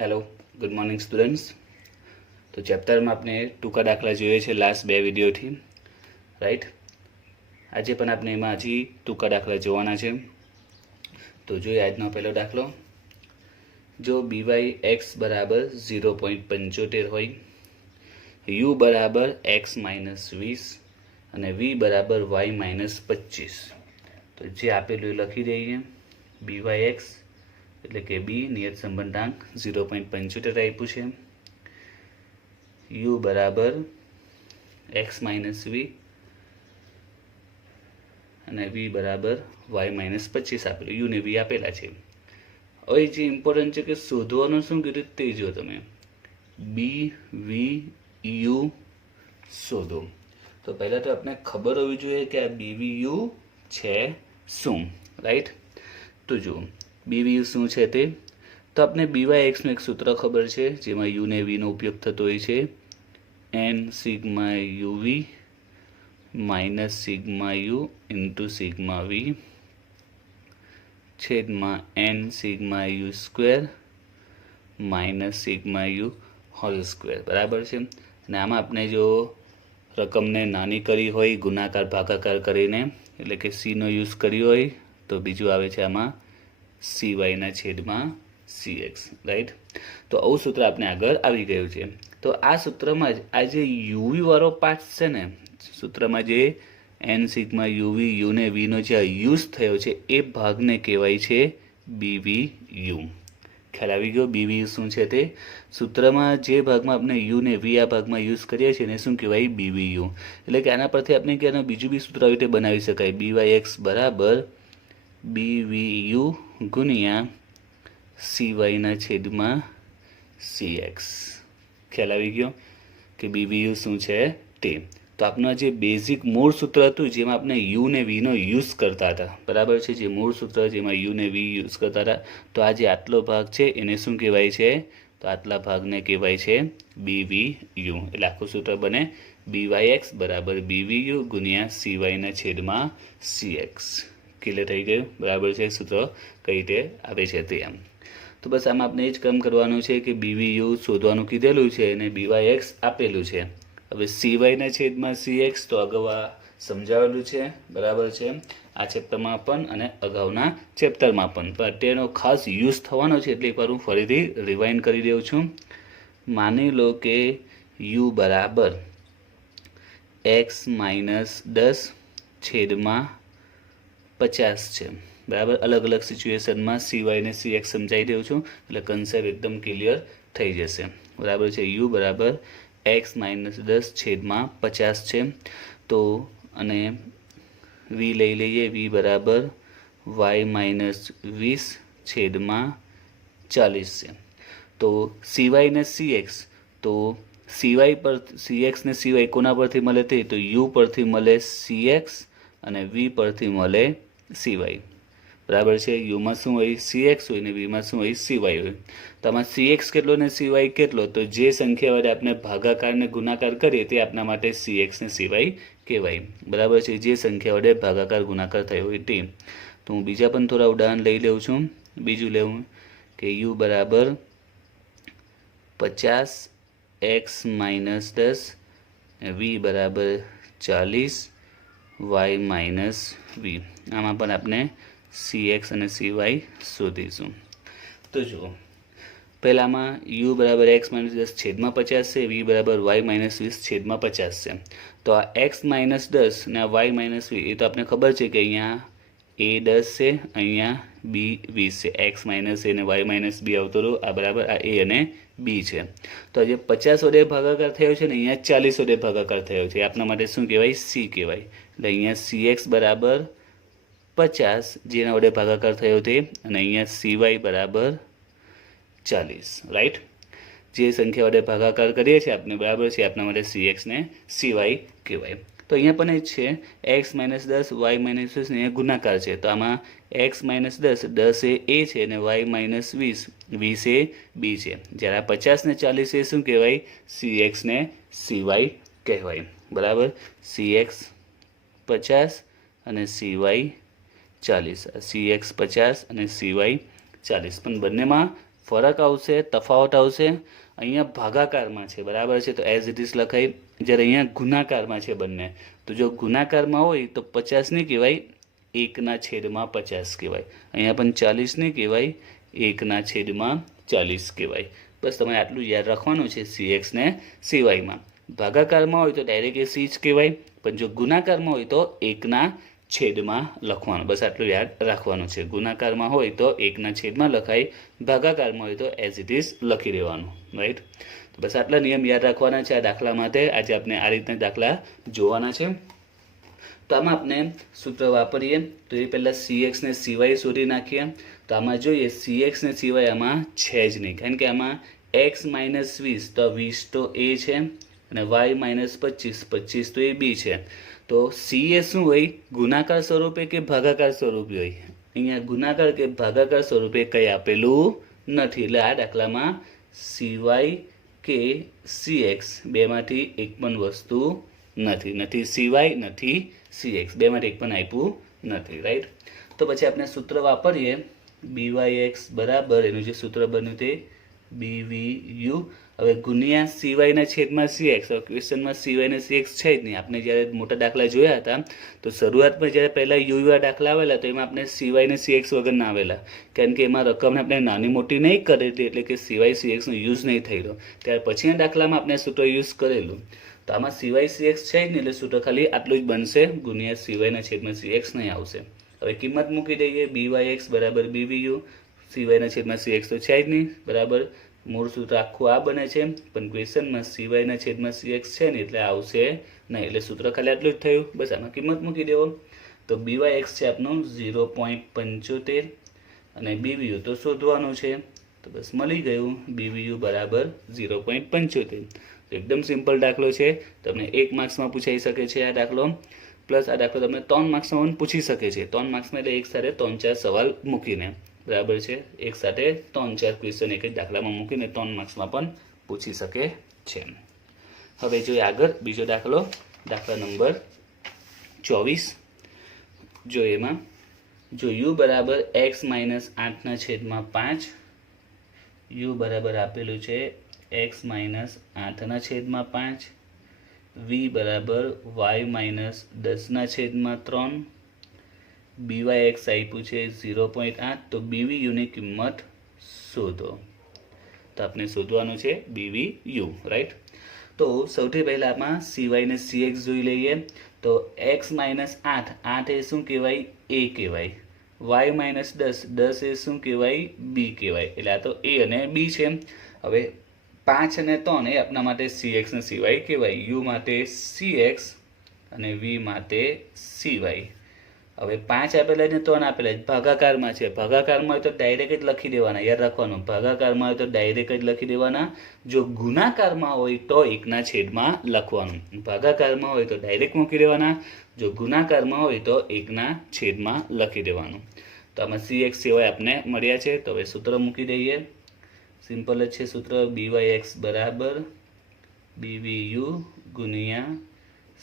Hello, good morning students. તો ચેપ્ટરમાં આપણે ટૂંકા દાખલા જોઈએ છે લાસ્ટ બે વિડીયોથી, રાઈટ. આજે પણ આપણે એમાં હજી ટૂંકા દાખલા જોવાના છે. તો જોઈએ આજનો પહેલો દાખલો. જો બીવાય એક્સ બરાબર 0.75 હોય, યુ બરાબર એક્સ -20 અને વી બરાબર વાય -25. તો જે આપેલું એ લખી દઈએ. બીવાય એક્સ એટલે કે બી નિયત સંબંધાંક 0.75 આપ્યું છે. યુ બરાબર એક્સ -વી અને વી બરાબર વાય -25 આપેલું. યુ ને વી આપેલા છે. હવે જે ઇમ્પોર્ટન્ટ છે કે શોધવાનું શું કીધું તે જો તમે. બી વી યુ શોધો. તો પહેલાં તો આપણે ખબર હોવી જોઈએ કે આ બી વી યુ છે શું, રાઈટ. તો જુઓ બીવી યુ શું છે તે. તો આપણે બીવાય એક્સનું એક સૂત્ર ખબર છે જેમાં યુ ને વીનો ઉપયોગ થતો હોય છે. N sigma UV minus sigma U into sigma V છેદમાં N sigma U square minus sigma U whole square, બરાબર છે. અને આમાં આપણે જો રકમને નાની કરી હોય ગુણાકાર ભાગાકાર કરીને, એટલે કે સીનો યુઝ કર્યો હોય, તો બીજું આવે છે આમાં સી વાયના છેદમાં સી એક્સ, રાઈટ. તો આવું સૂત્ર આપણે આગળ આવી ગયું છે. તો આ સૂત્રમાં જ આ જે યુવી વાળો પાર્ટ છે ને, સૂત્રમાં જે એન સિગ્મા યુવી યુ ને વીનો જે યુઝ થયો છે એ ભાગને કહેવાય છે બીવી યુ. ખ્યાલ આવી ગયો બીવી યુ શું છે તે. સૂત્રમાં જે ભાગમાં આપણે યુ ને વી આ ભાગમાં યુઝ કરીએ છીએ એને શું કહેવાય બીવી યુ. એટલે કે આના પરથી આપણે ક્યાંનું બીજું બી સૂત્ર આવી રીતે બનાવી શકાય. બીવાય એક્સ બરાબર બીવી યુ ગુણ્યા સી વાયના છેદમાં સી એક્સ. ખ્યાલ આવી ગયો કે બીવી યુ શું છે તે. તો આપણા જે બેઝિક મૂળ સૂત્ર હતું જેમાં આપણે યુ ને વીનો યુઝ કરતા હતા, બરાબર છે. જે મૂળ સૂત્ર જેમાં યુ ને વી યુઝ કરતા હતા, તો આ જે આટલો ભાગ છે એને શું કહેવાય છે, તો આટલા ભાગને કહેવાય છે બીવી યુ. એટલે આખું સૂત્ર બને બીવાય એક્સ બરાબર બીવી યુ ગુણ્યા સી વાયના છેદમાં સી એક્સ. ક્લિયર થઈ ગયું, બરાબર છે. સૂત્ર કઈ રીતે આવે છે તે એમ. તો બસ આમાં આપણે એ જ કામ કરવાનું છે કે બીવી યુ શોધવાનું કીધેલું છે અને બીવાય એક્સ આપેલું છે. હવે સી વાયના છેદમાં સી એક્સ તો અગાઉ સમજાવેલું છે, બરાબર છે. આ ચેપ્ટરમાં પણ અને અગાઉના ચેપ્ટરમાં પણ અત્યારનો ખાસ યુઝ થવાનો છે એટલે એકવાર હું ફરીથી રિવાઇન્ડ કરી દઉં છું. માની લો કે યુ બરાબર એક્સ -10 છેદમાં 50 છે, બરાબર. અલગ અલગ સિચ્યુએશનમાં સી વાય ને સી એક્સ સમજાવી દઉં છું એટલે કન્સેપ્ટ એકદમ ક્લિયર થઈ જશે, બરાબર છે. યુ બરાબર એક્સ -10 છેદમાં 50 છે. તો અને વી લઈ લઈએ. વી બરાબર વાય -20 છેદમાં 40 છે. તો સી વાય ને સી એક્સ, તો સી વાય પર સી એક્સ ને સી વાય કોના પરથી મળે તે, તો યુ પરથી મળે સી એક્સ અને વી પરથી મળે સી વાય, બરાબર છે. યુમાં શું હોય સી એક્સ હોય ને વીમાં શું હોય સી વાય હોય. તો આમાં સી એક્સ કેટલો ને સી વાય કેટલો, તો જે સંખ્યા વડે આપણે ભાગાકાર ને ગુણાકાર કરીએ તે આપણા માટે સી એક્સ ને સી વાય કહેવાય, બરાબર છે. જે સંખ્યા વડે ભાગાકાર ગુણાકાર થયો હોય તે. તો હું બીજા પણ થોડા ઉદાહરણ લઈ લઉં છું. બીજું લેવું કે યુ બરાબર 50 એક્સ -10 વી બરાબર 40 વાય -વી. આમાં પણ આપણે સી એક્સ અને સી વાય શોધીશું. તો જુઓ પહેલામાં યુ બરાબર એક્સ -10 છેદમાં 50 છે, વી બરાબર વાય -20 છેદમાં 50 છે. તો આ એક્સ -10 ને આ વાય -20 એ તો આપણે ખબર છે કે અહીંયા એ 10 છે, અહીંયા બી 20 છે. એક્સ -a ને વાય -b આવતો રહ્યો, આ બરાબર આ એ અને બી છે. તો જે 50 વડે ભાગાકાર થયો છે ને અહીંયા 40 વડે ભાગાકાર થયો છે, આપણા માટે શું કહેવાય સી કહેવાય. એટલે અહીંયા સી એક્સ બરાબર 50 જેના વડે ભાગાકાર થયો તે, અને અહીંયા સી વાય બરાબર 40, રાઈટ. જે સંખ્યા વડે ભાગાકાર કરીએ છીએ આપણે, બરાબર છે, આપણા માટે સી એક્સ ને સી વાય કહેવાય. તો અહીંયા પણ એ જ છે એક્સ -10 વાય -20 ને અહીંયા ગુણાકાર છે. તો આમાં એક્સ -10 10 એ છે અને વાય -20 20 એ બી છે. જ્યારે 50 ને 40 એ શું કહેવાય સી એક્સ ને સી વાય કહેવાય, બરાબર. સી એક્સ 50 અને સી વાય 40, સી એક્સ 50 અને સી વાય 40. પણ બંનેમાં ફરક આવશે, તફાવત આવશે, અહીંયા ભાગાકારમાં છે, બરાબર છે, તો એઝ ઇટ ઇઝ લખાય. જ્યારે અહીંયા ગુણાકારમાં છે બંને, તો જો ગુણાકારમાં હોય તો 50 નહીં કહેવાય, 1/50 કહેવાય. અહીંયા પણ 40 નહીં કહેવાય, 1/40 કહેવાય. બસ તમારે આટલું યાદ રાખવાનું છે CX ને CYમાં. ભાગાકારમાં હોય તો ડાયરેક્ટ એ સી જ કહેવાય, પણ જો ગુણાકારમાં હોય તો 1/છેદમાં લખવાનું. બસ આટલું યાદ રાખવાનું છે. ગુણાકારમાં હોય તો 1/છેદમાં લખાય, ભાગાકારમાં હોય તો એઝ ઇટ ઇઝ લખી દેવાનું, રાઈટ. તો બસ આટલા નિયમ યાદ રાખવાના છે આ દાખલા માટે. આજે આપણે આ રીતના દાખલા જોવાના છે. તો આમાં આપણે સૂત્ર વાપરીએ તો એ પહેલાં CX ને CY શોધી નાખીએ. તો આમાં જોઈએ CX ને CY આમાં છે જ નહીં, કારણ કે આમાં x - 20 તો 20 તો A છે અને y - 25 25 તો એ B છે. તો C એ શું હોય, ગુણાકાર સ્વરૂપે કે ભાગાકાર સ્વરૂપે હોય? અહીંયા ગુણાકાર કે ભાગાકાર સ્વરૂપે કંઈ આપેલું નથી, એટલે આ દાખલામાં CY કે CX બેમાંથી એક પણ વસ્તુ નથી CY નથી CX, બેમાંથી એક પણ આપ્યું નથી, રાઈટ. તો પછી આપણે સૂત્ર વાપરીએ BYX બરાબર એનું જે સૂત્ર બન્યું તે BVU. હવે ગુણ્યા CY ના છેદમાં CX. હવે ક્વેશ્ચનમાં CY ને CX છે જ નહીં. આપણે જ્યારે મોટા દાખલા જોયા હતા તો શરૂઆતમાં જ્યારે પહેલાં યુવા દાખલા આવેલા તો એમાં આપણે CY ને CX વગરના આવેલા, કારણ કે એમાં રકમને આપણે નાની મોટી નહીં કરેલી, એટલે કે CY CX નો યુઝ નહીં થયેલો. ત્યાર પછીના દાખલામાં આપણે સૂત્ર યુઝ કરેલું. તો આમાં CY CX છે જ નહીં, એટલે સૂત્ર ખાલી આટલું જ બનશે, ગુણ્યા CY ના છેદમાં CX નહીં આવશે. હવે કિંમત મૂકી દઈએ, BYX બરાબર BVU, CY ના છેદમાં CX તો છે જ નહીં, બરાબર. મૂળ સૂત્ર આખું આ બને છે, પણ ક્વેશ્ચનમાં CY ના છેદમાં CX છે ને એટલે આવશે નહીં, એટલે સૂત્ર ખાલી આટલું જ થયું. બસ આમાં કિંમત મૂકી દેવો. તો BYX છે આપણું 0.75 અને BVU તો શોધવાનું છે. તો બસ મળી ગયું, BVU બરાબર 0.75. એકદમ સિમ્પલ દાખલો છે, તમને 1 માર્ક્સમાં પૂછાઈ શકે છે આ દાખલો, પ્લસ આ દાખલો તમને 3 માર્ક્સમાં પણ પૂછી શકે છે. 3 માર્ક્સમાં એટલે એક સાથે 3-4 સવાલ મૂકીને, બરાબર છે, એક સાથે 3-4 ક્વેશ્ચન એક જ દાખલામાં મૂકીને 3 માર્ક્સમાં પણ પૂછી શકે છે. હવે જોઈએ આગળ બીજો દાખલો, દાખલા નંબર 24. જો એમાં જો u બરાબર x - 8/5, u બરાબર આપેલું છે x - 8/5, v બરાબર y - 10/3, BYX આપ્યું છે 0.8. તો BVU ની કિંમત શોધો. તો આપણે શોધવાનું છે BVU, રાઈટ. તો સૌથી પહેલાં આમાં CY ને CX જોઈ લઈએ. તો x - 8 એ શું કહેવાય, A કહેવાય. y - 10 એ શું કહેવાય, B કહેવાય. એટલે આ તો A અને B છે. હવે 5 અને 3 એ આપણા માટે CX ને CY કહેવાય. U માટે CX અને V માટે CY. હવે 5 આપેલા ને 3 આપેલા ભાગાકારમાં છે. ભાગાકારમાં હોય તો ડાયરેક્ટ જ લખી દેવાના, યાદ રાખવાનું. ભાગાકારમાં હોય તો ડાયરેક્ટ જ લખી દેવાના. જો ગુણાકારમાં હોય તો 1/છેદમાં લખવાનું. ભાગાકારમાં હોય તો ડાયરેક્ટ મૂકી દેવાના, જો ગુણાકારમાં હોય તો 1/છેદમાં લખી દેવાનું. તો આમાં CX CY આપને મળ્યા છે. તો હવે સૂત્ર મૂકી દઈએ, સિમ્પલ જ છે સૂત્ર. BYX બરાબર BVU ગુણ્યા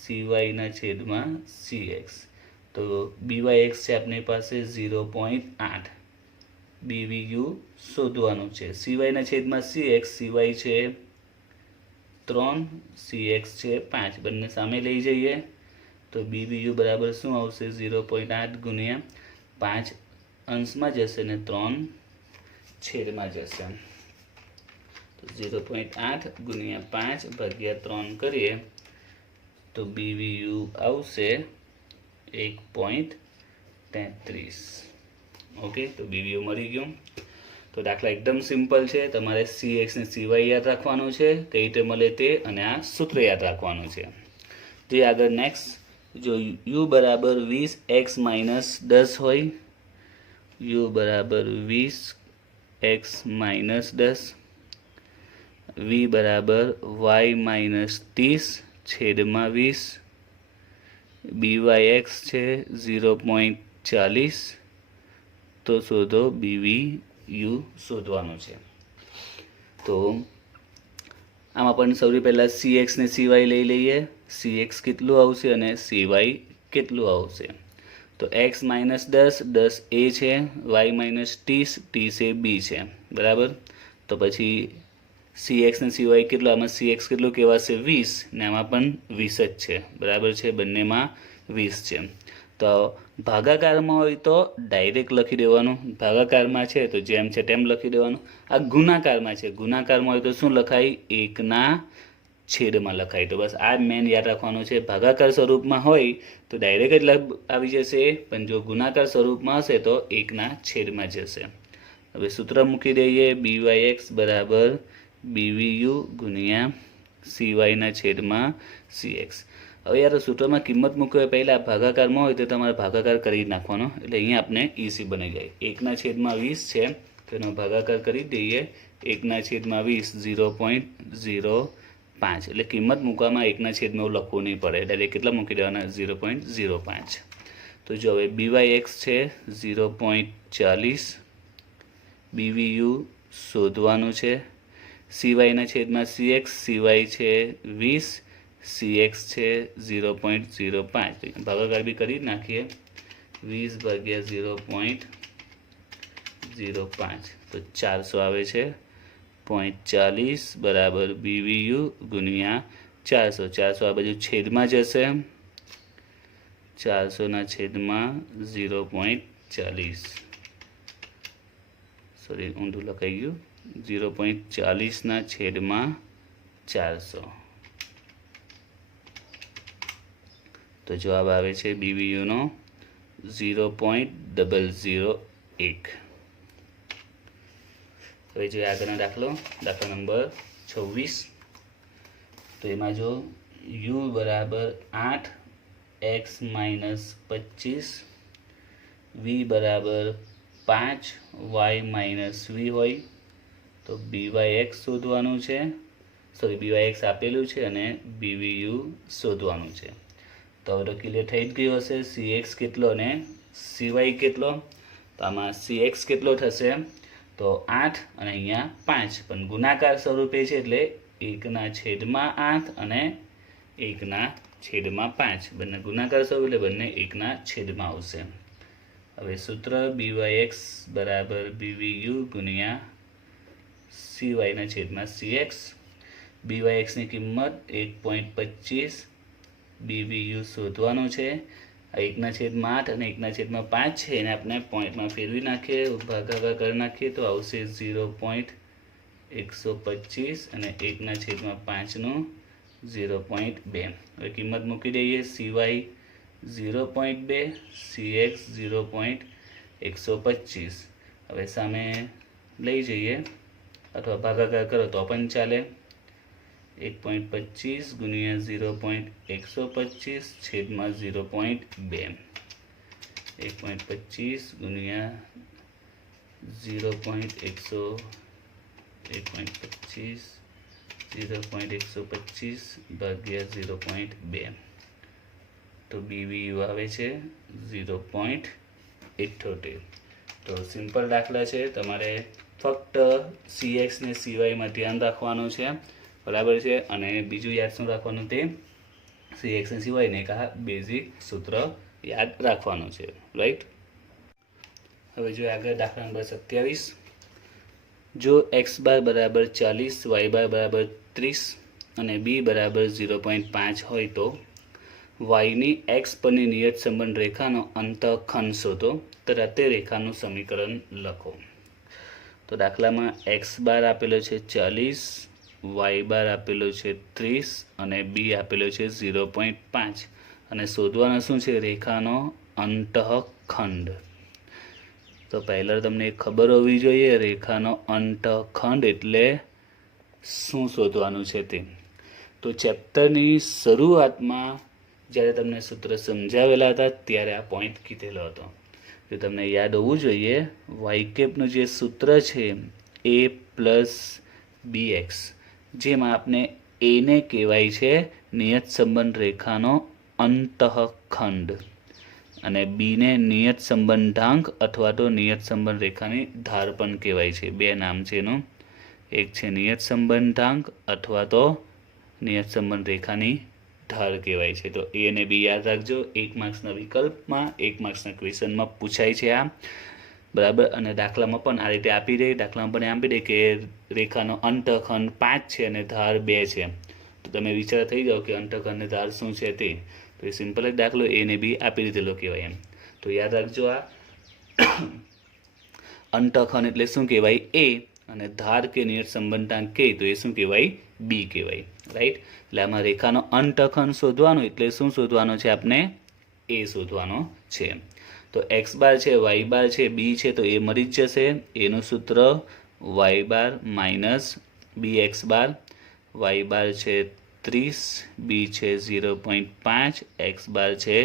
CY ના છેદમાં CX. તો BYX છે આપણી પાસે 0.8, BVU શોધવાનું છે. CY ના છેદમાં CX, CY છે 3, CX છે 5, બંને સામે લઈ જઈએ તો BVU બરાબર શું આવશે, 0.8 ગુણ્યા 5 અંશમાં જશે ને 3 છેદમાં જશે. તો 0.8 ગુણ્યા 5 ભાગ્યા 3 કરીએ તો BVU આવશે 1.33. ઓકે, તો BVU મળી ગયું. તો દાખલા એકદમ સિમ્પલ છે. તમારે CX ને CY યાદ રાખવાનું છે, કઈ રીતે મળે તે, અને આ સૂત્ર યાદ રાખવાનું છે. તો આગળ નેક્સ્ટ, જો u બરાબર 20x - 10 હોય, u બરાબર 20x - 10, v બરાબર y - 30/20, BYX છે 0.40. તો શોધો BVU શોધવાનું છે. તો આમાં પણ સૌથી પહેલાં CX ને CY લઈ લઈએ. CX કેટલું આવશે અને CY કેટલું આવશે. તો x - 10 10 A છે, y - 30 30 એ B છે. બરાબર. તો પછી CX ને CY કેટલો, આમાં CX કેટલું કહેવાશે 20 ને આમાં પણ 20 જ છે, બરાબર છે, બંનેમાં 20 છે. તો ભાગાકારમાં હોય તો ડાયરેક્ટ લખી દેવાનું, ભાગાકારમાં છે તો જેમ છે તેમ લખી દેવાનું. આ ગુણાકારમાં છે, ગુણાકારમાં હોય તો શું લખાય, 1ના છેદમાં લખાય. તો બસ આ મેન યાદ રાખવાનું છે. ભાગાકાર સ્વરૂપમાં હોય તો ડાયરેક્ટ જ આવી જશે, પણ જો ગુણાકાર સ્વરૂપમાં હશે તો 1ના છેદમાં જશે. હવે સૂત્ર મૂકી દઈએ, BYX બરાબર BVU ગુણ્યા CYના છેદમાં CX. હવે યાર સૂત્રમાં કિંમત મૂકવા પહેલાં ભાગાકારમાં હોય તો તમારે ભાગાકાર કરી નાખવાનો, એટલે અહીંયા આપણે ઇઝી બની જાય. 1ના છેદમાં 20 છે તો એનો ભાગાકાર કરી દઈએ, 1ના છેદમાં 20 0.05, એટલે કિંમત મૂકવામાં 1ના છેદમાં એવું લખવું નહીં પડે, ડાયરેક્ટ કેટલા મૂકી દેવાના 0.05. તો જો હવે BYX છે 0.40, BVU શોધવાનું છે, CYના છેદમાં CX, CY છે 20, CX છે 0.05, ભાગાકાર બી કરી નાખીએ, 20/0.05 તો 400 આવે છે. 0.40 બરાબર BVU ગુણ્યા 400, 400 આ બાજુ છેદમાં જશે, 400ના છેદમાં 0.40, સોરી ઊંધું લખાઈ ગયું, 0.40ના છેદમાં 400. તો જવાબ આવે છે BVUનો 0.001. હવે જોઈએ આગળનો દાખલો, દાખલા નંબર 26. તો એમાં જો U બરાબર 8, X માઇનસ 25, V બરાબર 5, Y માઇનસ V હોય તો BYX શોધવાનું છે, સોરી BYX આપેલું છે અને BVU શોધવાનું છે. તો હવે તો ક્લિયર થઈ જ ગયું હશે, CX કેટલો અને CY કેટલો. તો આમાં CX કેટલો થશે તો 8 અને અહીંયા 5, પણ ગુણાકાર સ્વરૂપે છે એટલે 1ના છેદમાં 8 અને 1ના છેદમાં 5, બંને ગુણાકાર સ્વરૂપ એટલે બંને 1ના છેદમાં આવશે. હવે સૂત્ર BYX બરાબર BVU ગુણ્યા CYના છેદમાં CX. BYXની કિંમત 1.25, BVU શોધવાનું છે. આ 1ના છેદમાં 8 અને 1ના છેદમાં 5 છે, એને આપણે પોઈન્ટમાં ફેરવી નાખીએ, ભાગાકાર કરી નાખીએ તો આવશે 0.125 અને 1ના છેદમાં 5નું 0.2. હવે કિંમત મૂકી દઈએ, CY 0.2, CX 0.125. હવે સામે લઈ જઈએ અથવા ભાગાકાર કરો તો પણ ચાલે, 1.25 ગુણ્યા 0.125 છેદમાં 0.2, 1.25 ગુણ્યા 0.125 ભાગ્યા 0.2, તો BVU આવે છે 0.78. તો સિમ્પલ દાખલા છે, તમારે ફક્ત CX ને CYમાં ધ્યાન રાખવાનું છે, બરાબર છે. અને બીજું યાદ શું રાખવાનું, તે CX અને CY ને એક બેઝિક સૂત્ર યાદ રાખવાનું છે, રાઈટ. હવે જો આગળ દાખલા નંબર 27. જો X બાર બરાબર 40, Y બાર બરાબર 30 અને B બરાબર 0.5 હોય તો વાયની X પરની નિયત સંબંધ રેખાનો અંતઃખંડ શોધો, તથા તે રેખાનું સમીકરણ લખો. તો દાખલામાં X બાર આપેલો છે 40, Y બાર આપેલો છે 30 અને B આપેલો છે 0.5, અને શોધવાનો શું છે, રેખાનો અંતઃખંડ. તો પહેલાં તમને ખબર હોવી જોઈએ રેખાનો અંતઃખંડ એટલે શું શોધવાનું છે તે. તો ચેપ્ટરની શરૂઆતમાં જ્યારે તમને સૂત્ર સમજાવેલા હતા ત્યારે આ પોઈન્ટ કીધેલો હતો. તો તમને યાદ હોવું જોઈએ, વાયકેપનું જે સૂત્ર છે A પ્લસ BX, જેમાં આપણે એને કહેવાય છે નિયત સંબંધ રેખાનો અંતઃખંડ અને બીને નિયત સંબંધાંક અથવા તો નિયત સંબંધ રેખાની ધાર પણ કહેવાય છે. બે નામ છે એનું, એક છે નિયત સંબંધાંક અથવા તો નિયત સંબંધ રેખાની ધાર કહેવાય છે. તો A અને B યાદ રાખજો, 1 માર્ક્સના વિકલ્પમાં 1 માર્ક્સના ક્વેશ્ચનમાં પૂછાય છે આ. બરાબર. અને દાખલામાં પણ આ રીતે આપી દે, દાખલામાં પણ આપી દે કે રેખાનો અંતખંડ 5 છે અને ધાર 2 છે. તો તમે વિચાર થઈ જાઓ કે અંતખંડ અને ધાર શું છે તે. તો એ સિમ્પલ જ દાખલો એ ને બી આપી દીધેલો કહેવાય એમ. તો યાદ રાખજો આ અંતખંડ એટલે શું કહેવાય એ, અને ધાર કે નિયત સંબંધાંક કે તો એ શું કહેવાય બી કહેવાય. રાઈટ. એટલે આમાં રેખાનો અંતખંડ શોધવાનો એટલે શું શોધવાનો છે આપણે એ શોધવાનો છે. તો એક્સ બાર છે, વાય બાર છે, બી છે, તો એ મળી જ જશે. એનું સૂત્ર વાય બાર માઇનસ બી એક્સ બાર. વાય બાર છે 30, બી છે 0.5, એક્સ બાર છે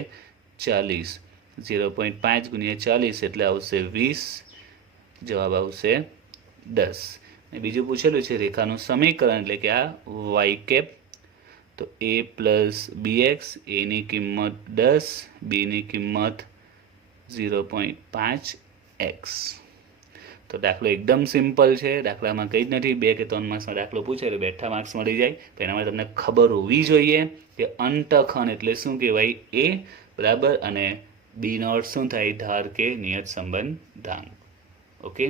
40. 0.5 ગુણ્યા 40 એટલે આવશે 20, જવાબ આવશે 10. બીજું પૂછેલું છે રેખાનું સમીકરણ એટલે કે આ વાય કેપ. તો એ પ્લસ બી એક્સ, એની કિંમત 10, બીની કિંમત 0.5 એક્સ. તો દાખલો એકદમ સિમ્પલ છે, દાખલામાં કંઈ જ નથી. 2 કે 3 માર્ક્સનો દાખલો પૂછે તો બેઠા માર્ક્સ મળી જાય. તો એના માટે તમને ખબર હોવી જોઈએ કે અંતખંડ એટલે શું કહેવાય એ, બરાબર. અને બીનો અર્થ શું થાય ધાર કે નિયત સંબંધાંક. ઓકે.